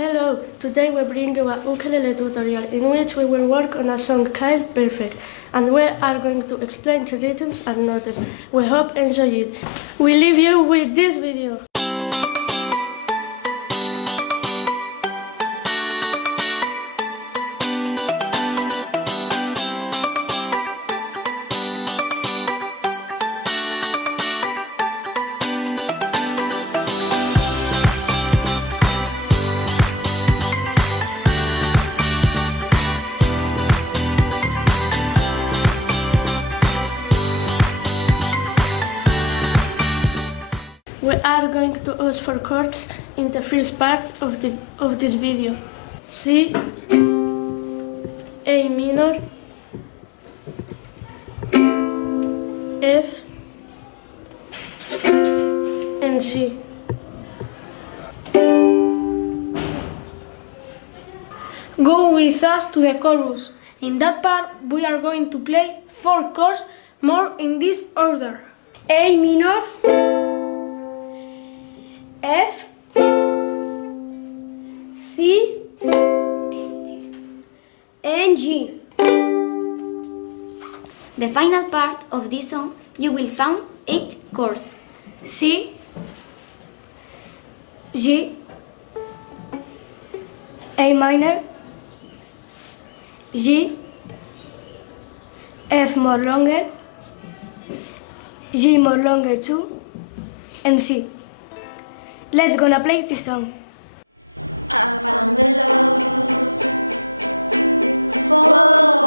Hello, today we bring you a ukulele tutorial in which we will work on a song called Perfect, and we are going to explain the rhythms and notes. We hope you enjoy it. We leave you with this video. We are going to use 4 chords in the first part of this video. C, A minor, F, and C. Go with us to the chorus. In that part, we are going to play 4 chords more in this order. A minor, F, C, and G. The final part of this song, you will find 8 chords: C, G, A minor, G, F more longer, G more longer too, and C. Let's gonna play this song. I found the love for